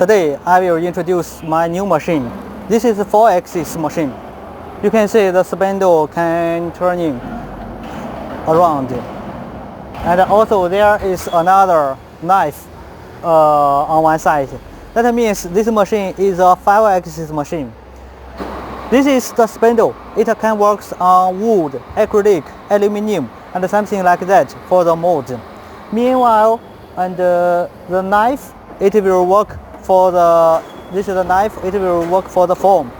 Today I will introduce my new machine. This is a 4-axis machine. You can see the spindle can turning around. And also there is another knife on one side. That means this machine is a 5-axis machine. This is the spindle. It can work on wood, acrylic, aluminum, and something like that for the mold. Meanwhile, and the knife, it will work for the, this is the knife, it will work for the form.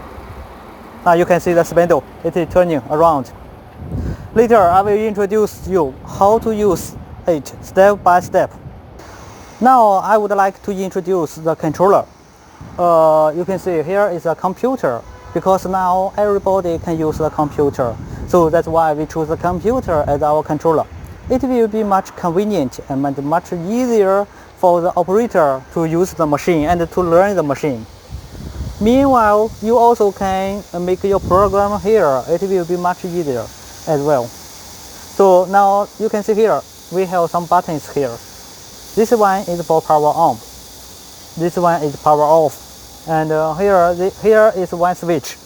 Now you can see the spindle, it is turning around. Later I will introduce you how to use it step by step. Now I would like to introduce the controller. You can see here is a computer, because now everybody can use the computer. So that's why we choose the computer as our controller. It will be much convenient and much easier for the operator to use the machine and to learn the machine. Meanwhile, you also can make your program here. It will be much easier as well. So now you can see here, we have some buttons here. This one is for power on. This one is power off. And here is one switch.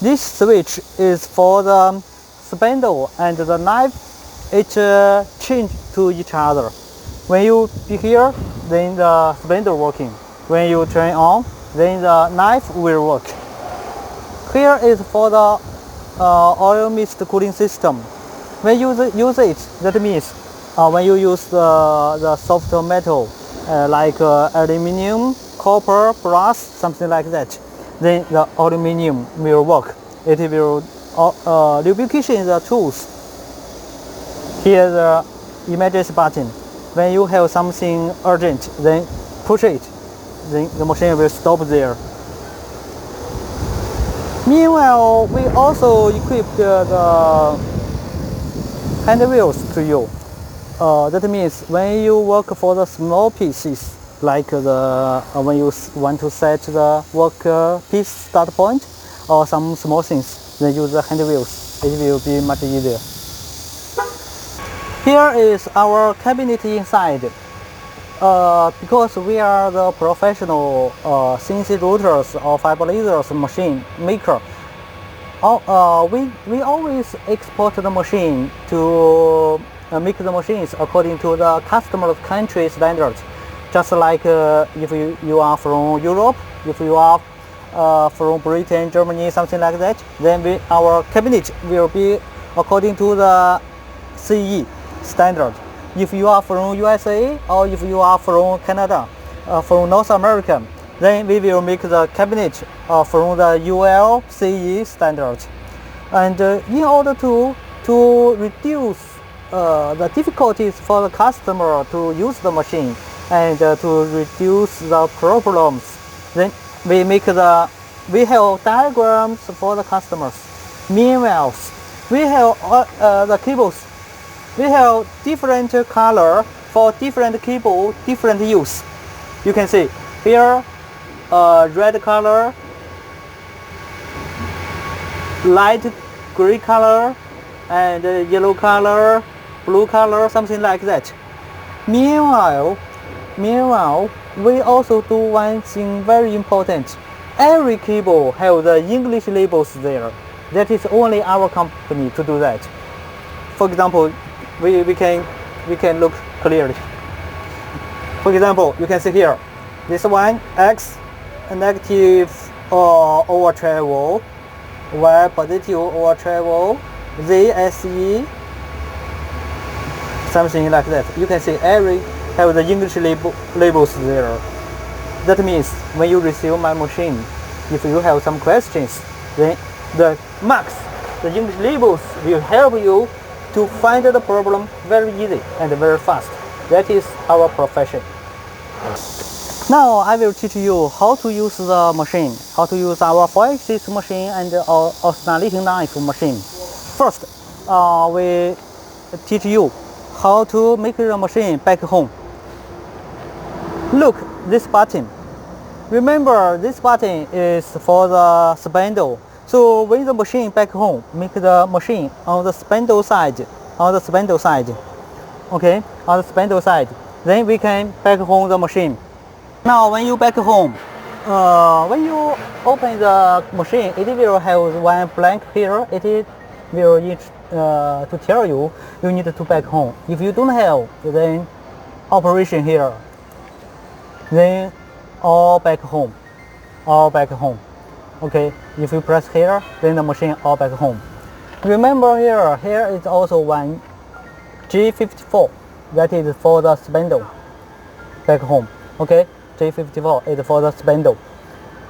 This switch is for the spindle and the knife. It change to each other. When you be here, then the spindle working. When you turn on, then the knife will work. Here is for the oil mist cooling system. When you use it, that means when you use the soft metal like aluminum, copper, brass, something like that, then the aluminum will work. It will lubrication the tools. Here the emergency button. When you have something urgent, then push it. Then the machine will stop there. Meanwhile, we also equipped the hand wheels to you. That means when you work for the small pieces, like when you want to set the work piece start point or some small things, then use the hand wheels. It will be much easier. Here is our cabinet inside. Because we are the professional CNC routers or fiber lasers machine maker, we always export the machine to make the machines according to the customer's country standards. Just like if you are from Europe, if you are from Britain, Germany, something like that, then our cabinet will be according to the CE standard. If you are from USA or if you are from Canada, from North America, then we will make the cabinet from the UL CE standard. And in order to reduce the difficulties for the customer to use the machine and to reduce the problems, then we have diagrams for the customers. Meanwhile, we have the cables. We have different color for different cable, different use. You can see here, red color, light gray color, and yellow color, blue color, something like that. Meanwhile, we also do one thing very important. Every cable have the English labels there. That is only our company to do that. For example, we can look clearly. For example, you can see here, this one X negative over travel, Y positive over travel, Z SE, something like that. You can see every have the English labels there. That means when you receive my machine, if you have some questions, then the marks, the English labels will help you to find the problem very easy and very fast. That is our profession. Now I will teach you how to use the machine, how to use our 4-axis machine and our oscillating knife machine. First, we teach you how to make the machine back home. Look, this button. Remember, this button is for the spindle. So when the machine back home, make the machine on the spindle side, okay, on the spindle side, then we can back home the machine. Now when you back home, When you open the machine, it will have one blank here. It will to tell you you need to back home. If you don't have, then operation here. Then all back home, all back home. Okay, if you press here, then the machine all back home. Remember here is also one G54. That is for the spindle back home. Okay, G54 is for the spindle.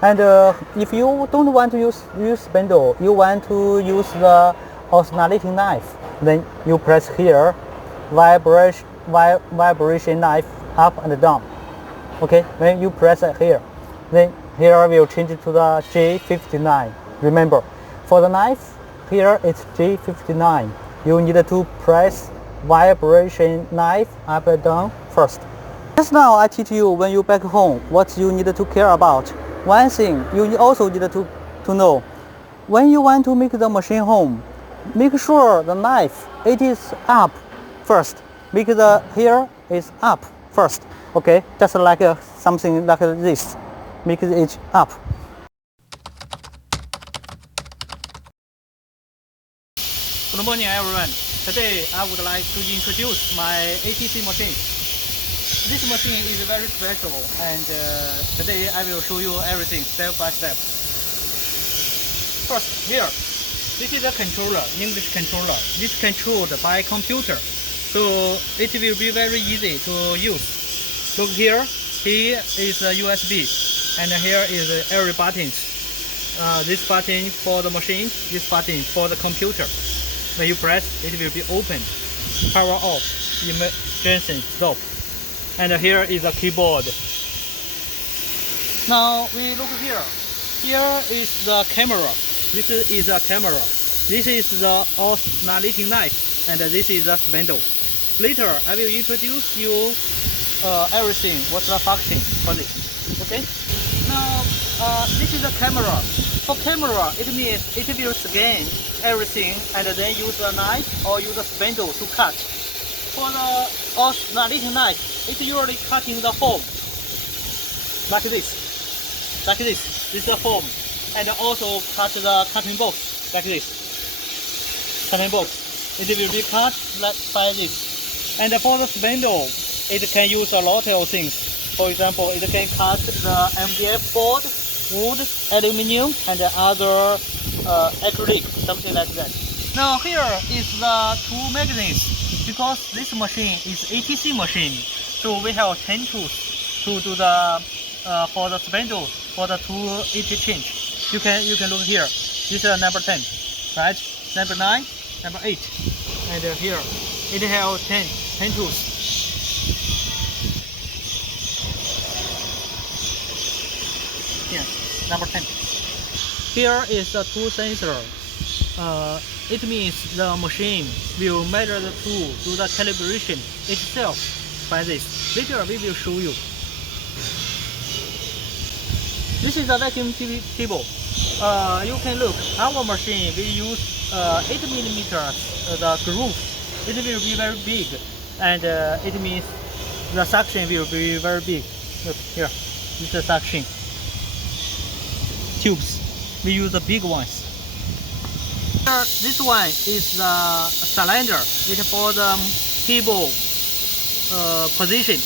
And if you don't want to use spindle, you want to use the oscillating knife, then you press here, vibration knife up and down. Okay, when you press it here, then here will change to the G59. Remember, for the knife, here it's G59. You need to press vibration knife up and down first. Just now I teach you when you back home what you need to care about. One thing you also need to know, when you want to make the machine home, make sure the knife it is up first. Make the here is up first. Okay, just like something like this. Make the edge up. Good morning, everyone. Today I would like to introduce my ATC machine. This machine is very special, and today I will show you everything step by step. First, here, this is a controller, English controller. This is controlled by computer, so it will be very easy to use. Look here, here is a USB, and here is every buttons. This button for the machine, this button for the computer. When you press, it will be open. Power off, emergency stop. And here is a keyboard. Now we look here. Here is the camera. This is a camera. This is the oscillating knife, and this is the spindle. Later I will introduce you everything. What's the function for this? Okay. Now this is a camera. For camera, it means it will scan everything and then use a knife or use a spindle to cut. For the oscillating knife, it's usually cutting the foam like this. Like this. This is the foam. And also cut the cutting box like this. Cutting box. It will be cut by this. And for the spindle, it can use a lot of things. For example, it can cut the MDF board, wood, aluminium, and other acrylic, something like that. Now here is the two magazines. Because this machine is ATC machine, so we have 10 tools to do the for the spindle for the tool interchange. You can look here. This is number 10, right? Number 9, number 8, and here it has 10 tools. Here, number 10. Here is the tool sensor. It means the machine will measure the tool, do the calibration itself by this. Later we will show you. This is a vacuum table. You can look, our machine we use 8 millimeters the groove. It will be very big, and it means the suction will be very big. Look here, this is the suction tubes. We use the big ones. This one is the cylinder. It's for the table position.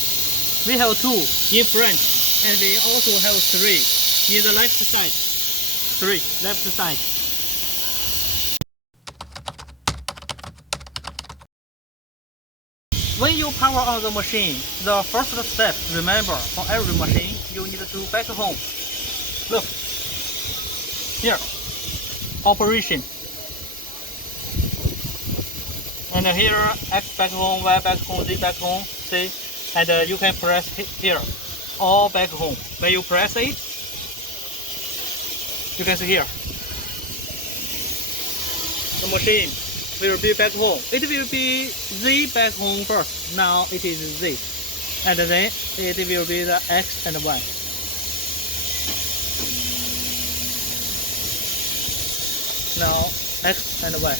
We have 2 in front, and we also have 3 in the left side. 3 left side. When you power on the machine, the first step, remember, for every machine, you need to back home. Look here, operation. And here, X back home, Y back home, Z back home, see? And you can press here, all back home. When you press it, you can see here, the machine will be back home. It will be Z back home first. Now it is Z. And then it will be the X and Y. Now X and Y.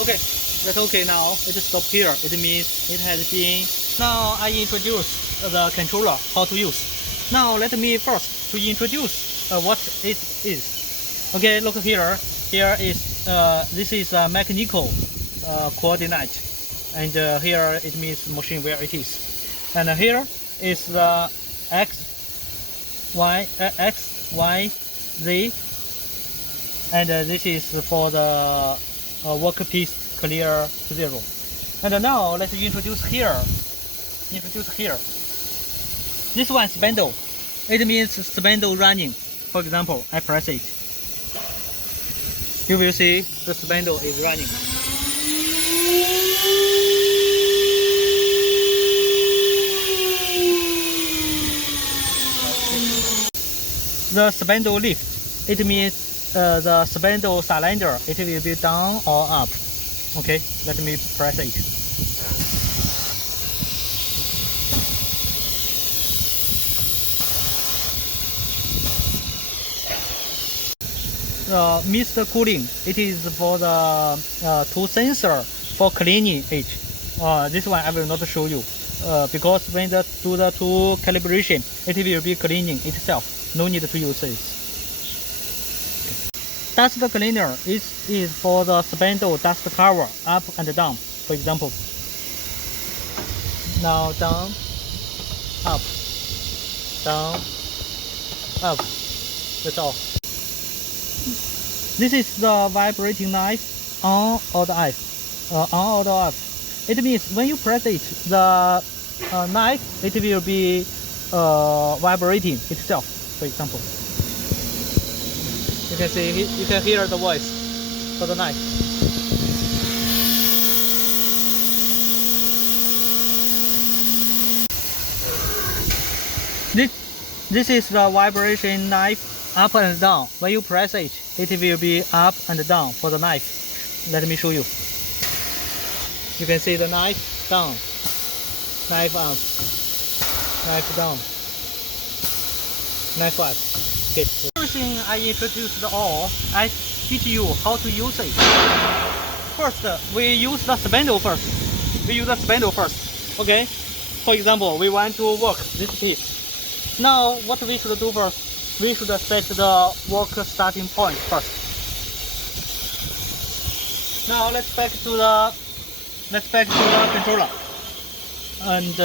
Okay, that's okay now. It stopped here. It means it has been. Now I introduce the controller, how to use. Now let me first to introduce what it is. Okay, look here. Here is this is a mechanical coordinate, and here it means machine where it is. And here is the X, Y, Z, and this is for the workpiece clear to 0. And now let's introduce here. This one spindle. It means spindle running. For example, I press it. You will see the spindle is running. The spindle lift. It means the spindle cylinder. It will be down or up. Okay, let me press it. Mist cooling, it is for the two sensor for cleaning it. This one I will not show you because when the do the two calibration, it will be cleaning itself. No need to use it. Dust cleaner is for the spindle dust cover up and down. For example, now down, up, down, up. That's all. This is the vibrating knife on or the off. It means when you press it, the knife it will be vibrating itself. For example, you can see, you can hear the voice for the knife. This is the vibration knife. Up and down. When you press it, it will be up and down for the knife. Let me show you. You can see the knife down, knife up, knife down, knife up. Okay. Everything I introduced all, I teach you how to use it. First, we use the spindle first. Okay. For example, we want to work this piece. Now, what we should do first? We should set the work starting point first. Now let's back to the controller, and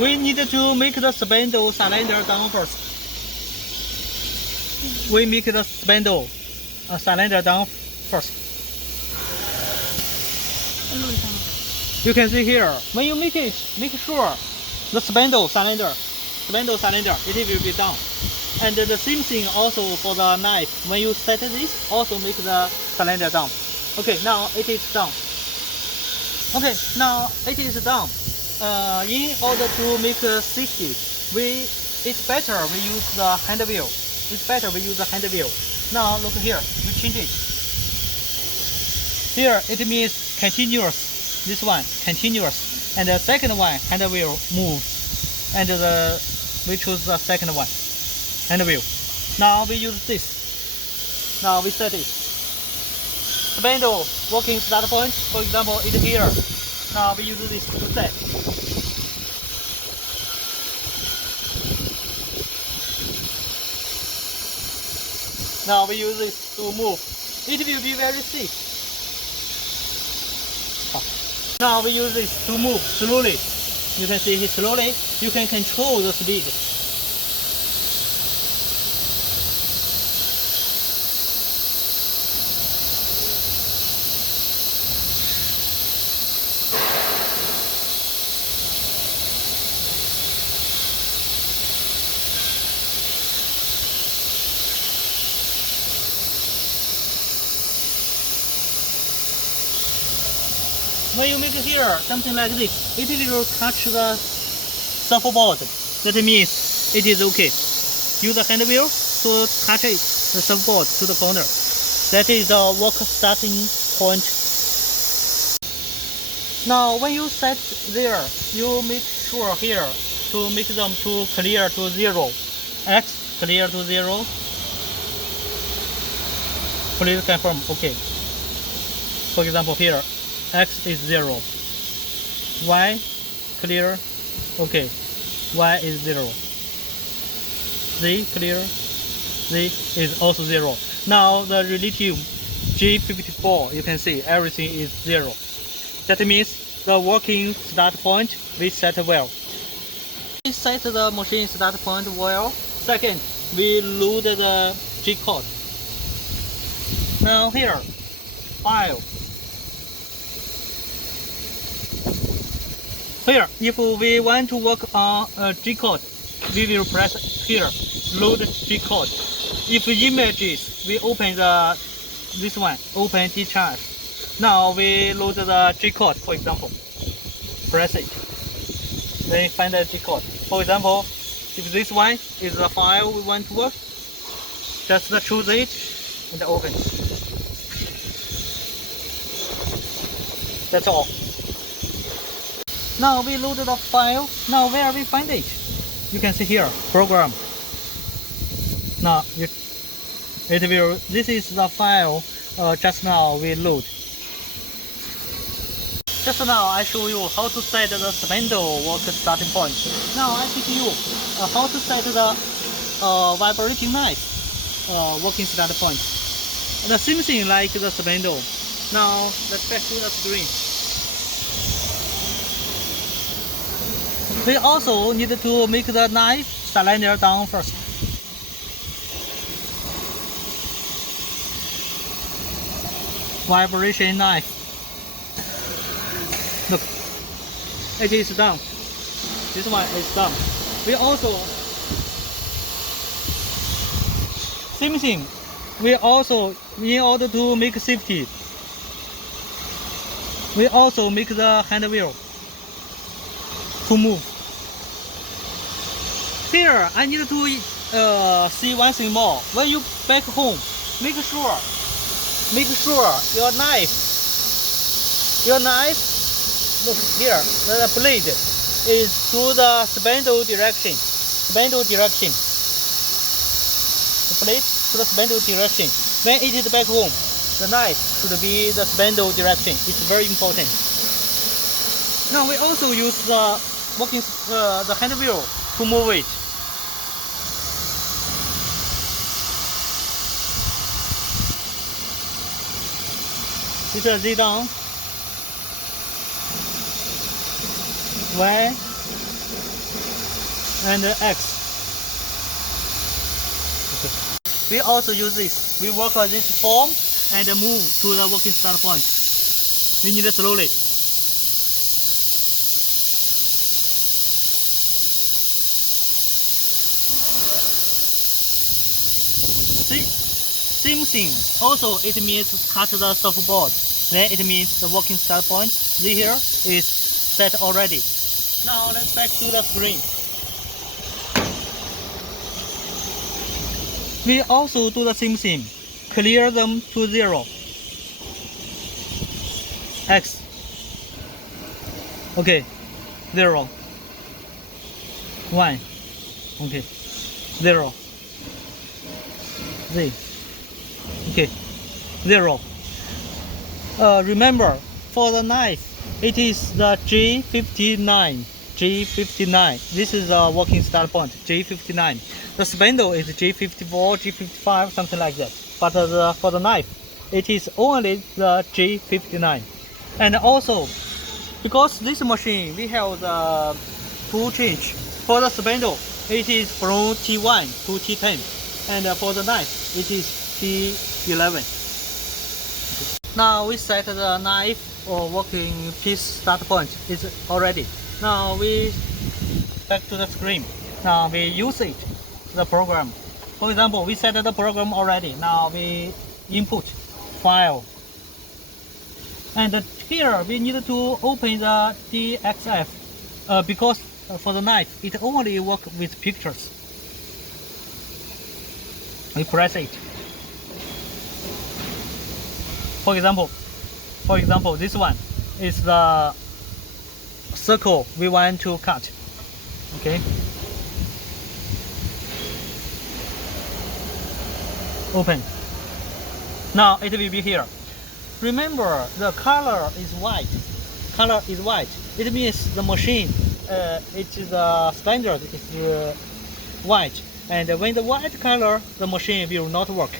we need to make the spindle cylinder down first. We make the spindle cylinder down first. You can see here. When you make it, make sure the spindle cylinder, it will be down. And the same thing also for the knife. When you set this, also make the cylinder down. Okay, now it is down. Okay, now it is down. In order to make safety, it's better we use the hand wheel. Now look here, you change it. Here it means continuous. This one continuous, and the second one hand wheel moves, and we choose the second one, hand wheel. Now we use this. Now we set it. Spindle working start point, for example, it here. Now we use this to set. Now we use this to move. It will be very safe. Now we use this to move slowly. You can see it slowly. You can control the speed. When you make here something like this, it will touch the surfboard. That means it is okay. Use the hand wheel to touch it, the surfboard to the corner. That is the work starting point. Now when you set there, you make sure here to make them to clear to 0. X clear to 0. Please confirm, okay. For example, here, X is 0. Y, clear, okay. Y is 0. Z, clear, Z is also 0. Now the relative G54, you can see everything is 0. That means the working start point we set well. We set the machine start point well. Second, we load the G code. Now here, file. Here, if we want to work on a G code, we will press here, load G code. If images, we open this one, open decharge. Now we load the G code, for example. Press it. Then find the G code. For example, if this one is the file we want to work, just choose it and open. That's all. Now we load the file. Now where we find it? You can see here, program. Now this is the file just now we load. Just now I show you how to set the spindle work starting point. Now I teach you how to set the vibrating knife working start point. The same thing like the spindle. Now let's back to the screen. We also need to make the knife cylinder down first. Vibration knife. Look, it is done. This one is done. We also, same thing. We also, in order to make safety, we also make the hand wheel to move. Here, I need to see one thing more. When you back home, make sure your knife, look here, the blade is to the spindle direction. The blade to the spindle direction. When it is back home, the knife should be the spindle direction. It's very important. Now we also use the the hand wheel to move it. This is Z down, Y, and X. Okay. We also use this. We work on this form and move to the working start point. We need to slowly. Same thing. Also, it means cut the softboard. Then it means the working start point. Z here is set already. Now let's back to the screen. We also do the same thing. Clear them to 0. X. Okay. 0. Y. Okay. 0. Z. Okay, 0. Remember, for the knife, it is the G59. This is the working start point, G59. The spindle is G54, G55, something like that. But for the knife, it is only the G59. And also, because this machine, we have the tool change. For the spindle, it is from T1 to T10. And for the knife, it is T11. Now we set the knife or working piece start point is already. Now we back to the screen. Now we use it, the program. For example, we set the program already. Now we input file. And here we need to open the DXF because for the knife it only works with pictures. We press it. For example, this one is the circle we want to cut. Okay. Open. Now it will be here. remember the color is white. Color is white. It means the machine, it is standard is white. And when the white color, the machine will not work.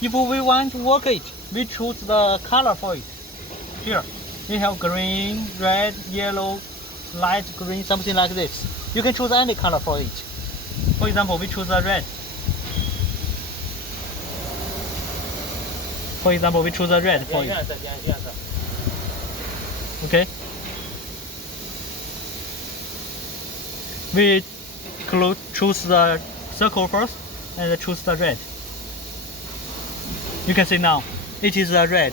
If we want to work it, we choose the color for it. Here, we have green, red, yellow, light green, something like this. You can choose any color for it. For example, we choose the red. For example, we choose the red for it. Okay. We choose the circle first and choose the red. You can see now, it is the red.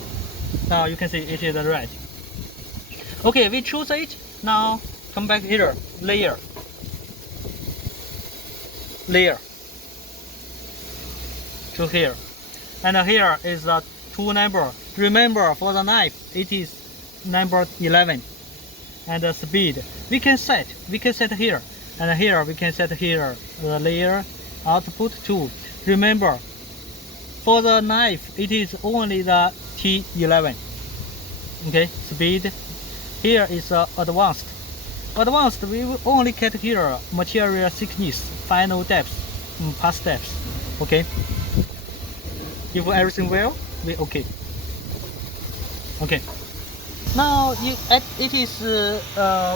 Now you can see it is the red. Okay, we choose it. Now come back here, layer. Layer. To here. And here is the tool number. Remember, for the knife, it is number 11. And the speed, we can set here. And here, we can set here, the layer, output 2. Remember, for the knife, it is only the T11. Okay, speed. Here is advanced. Advanced, we will only get here material thickness, final depth, past depth. Okay. If everything well, we okay. Okay. Now it is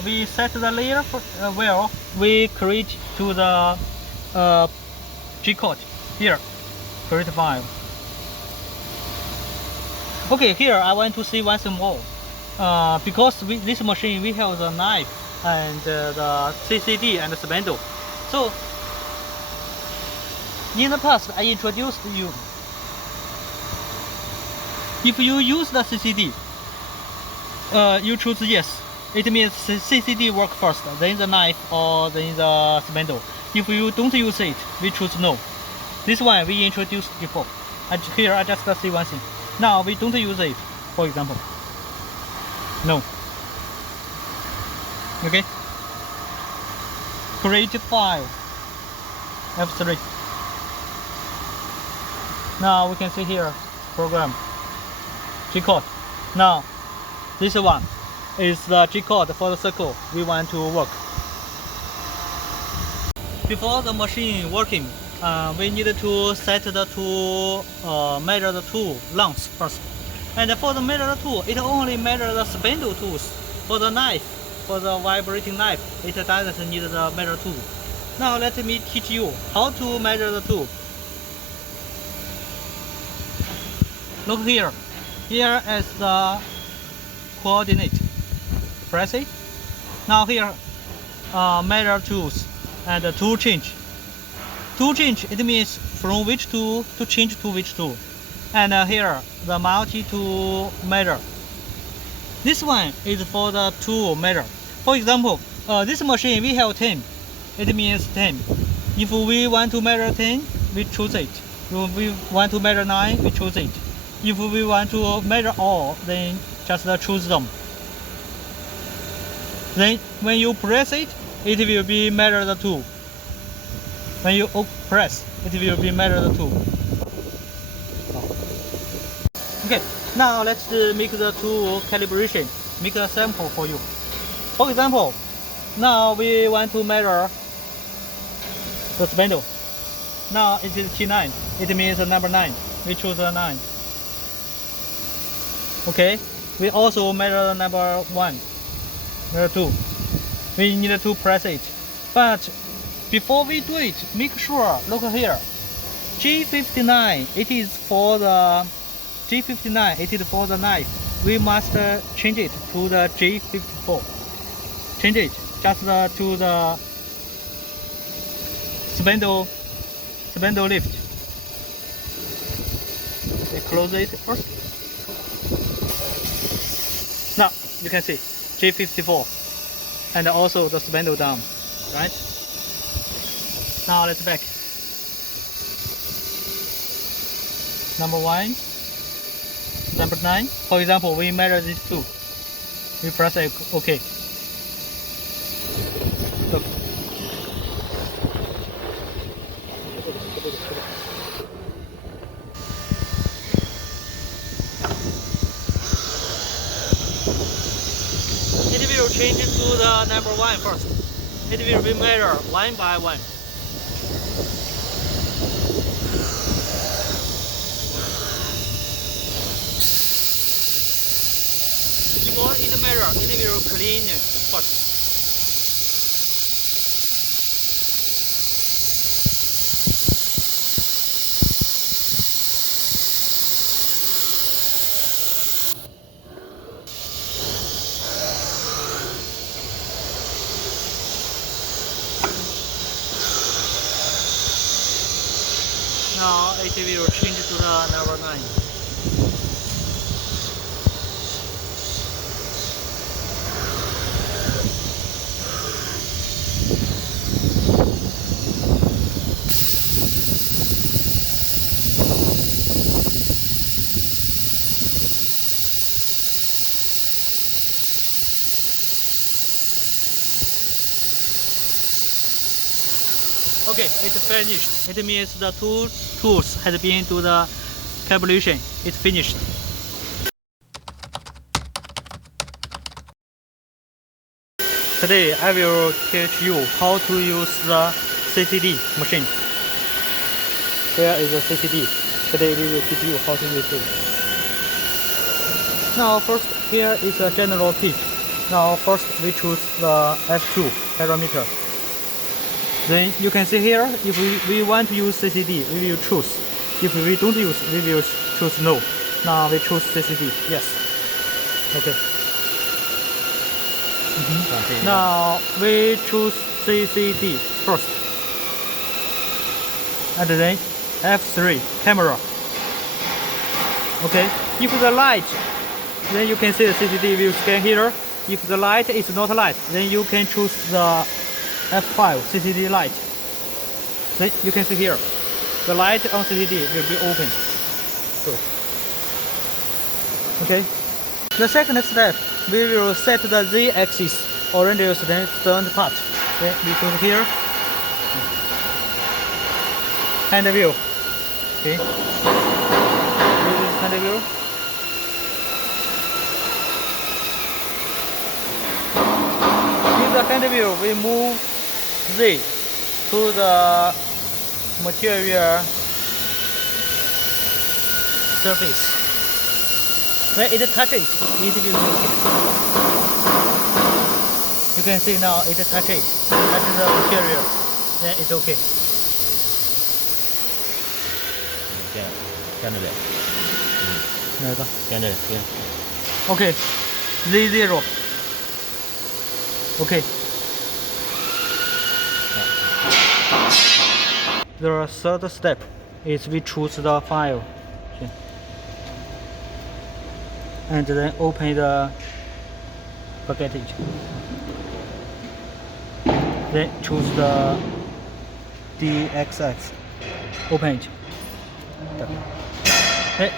we set the layer for, well. We create to the G code here. Create file. Okay, here I want to see once more. Because this machine we have the knife and the CCD and the spindle. So in the past I introduced you. If you use the CCD, you choose yes. It means CCD work first, then the knife or then the spindle. If you don't use it, we choose no. This one we introduced before. Here I just see one thing. Now we don't use it, for example. No. Okay. Create file. F3. Now we can see here program. G code. Now this one is the G code for the circle we want to work. Before the machine working, we need to set the tool, measure the tool length first. And for the measure the tool, it only measures the spindle tools. For the knife, for the vibrating knife, it doesn't need the measure tool. Now let me teach you how to measure the tool. Look here. Here is the coordinate. Press it. Now here, measure tools and tool change. Tool change, it means from which tool to change to which tool. And here, the multi-tool measure. This one is for the tool measure. For example, this machine we have 10. It means 10. If we want to measure 10, we choose it. If we want to measure 9, we choose it. If we want to measure all, then just choose them. Then when you press it, it will be measure the tool. When you press, it will be measure the tool. Okay, now let's make the tool calibration. Make a sample for you. For example, now we want to measure the spindle. Now it is T9. It means number 9. We choose the 9. Okay, we also measure the number 1, number 2. We need to press it. But before we do it, make sure, look here. G59, it is for the G59, it is for the knife. We must change it to the G54. Change it just to the spindle lift. We close it first. Now you can see G54 and also the spindle down, right? Now let's back. Number 1, number 9. For example, we measure these two. We press OK. Look. change it to the number 1 first. It will be measured 1 by 1. Before it measure, it will clean it first. Now it will change to the number 9. Okay, it's finished. It means the two tools has been to the calibration. It's finished. Today I will teach you how to use the CCD machine. Here is the CCD. Today we will teach you how to use it. Now first, here is a general pitch. Now first we choose the F2 parameter. Then you can see here, if we want to use CCD, we will choose. If we don't use, we will choose no. Now we choose CCD, yes. Okay. Now we choose CCD first. And then F3, camera. Okay, if the light, then you can see the CCD will scan here. If the light is not light, then you can choose the F5 CCD light. Then you can see here, the light on CCD will be open. Good. Okay. The second step, we will set the Z-axis or reduce the turned part. Then we go here. Hand view. Okay. This is hand view. In the hand view, we move Z to the material surface. When it touches, it will be okay. You can see now it touches the material, then it's okay. Okay, Z0. Okay. The third step is we choose the file. Okay. And then open the package. Then choose the DXX. Open it.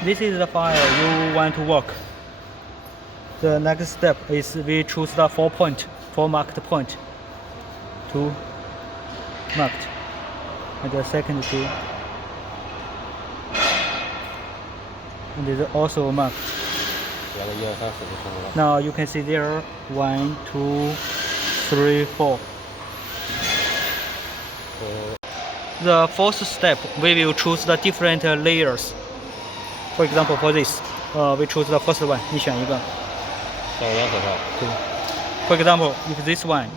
This is the file you want to work. The next step is we choose the 4 marked point. 2 marked. And the second 2. And it is also marked. Now you can see there 1, 2, 3, 4. The fourth step, we will choose the different layers. For example, for this, we choose the first one. 你选一个。For example, if this one,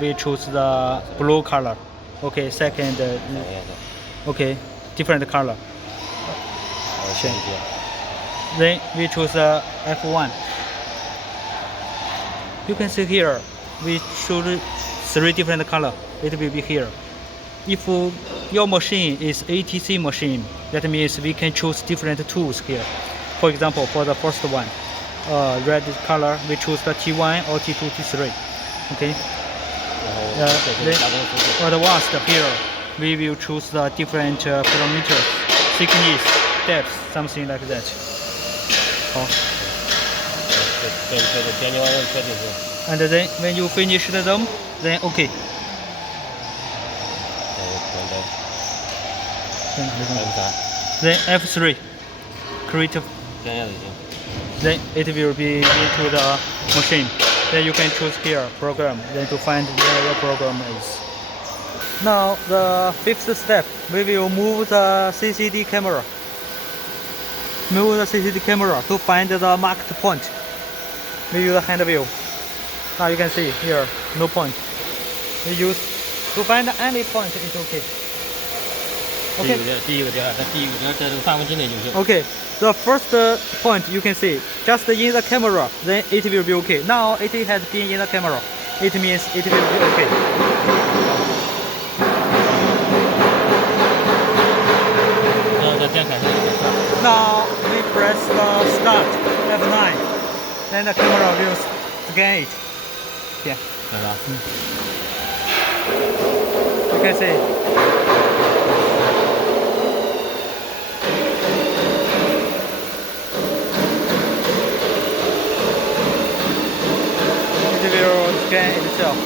we choose the blue color. Okay, second, okay, different color. Then we choose F1. You can see here, we choose 3 different color. It will be here. If your machine is ATC machine, that means we can choose different tools here. For example, for the first one, red color, we choose the T1 or T2, T3. Okay. Then advanced here, we will choose the different parameters, thickness, depth, something like that. And then when you finish them, then okay. Then F3, create. Then it will be into the machine. Then you can choose here program, then to find where your program is. Now the fifth step, we will move the CCD camera. Move the CCD camera to find the marked point. We use the hand view. Now you can see here, no point. We use to find any point is okay. Okay. Okay. The first point you can see just in the camera, then it will be okay. Now it has been in the camera. It means it will be okay. Now we press the start F9, then the camera will scan it. Yeah. You can see. It will scan itself.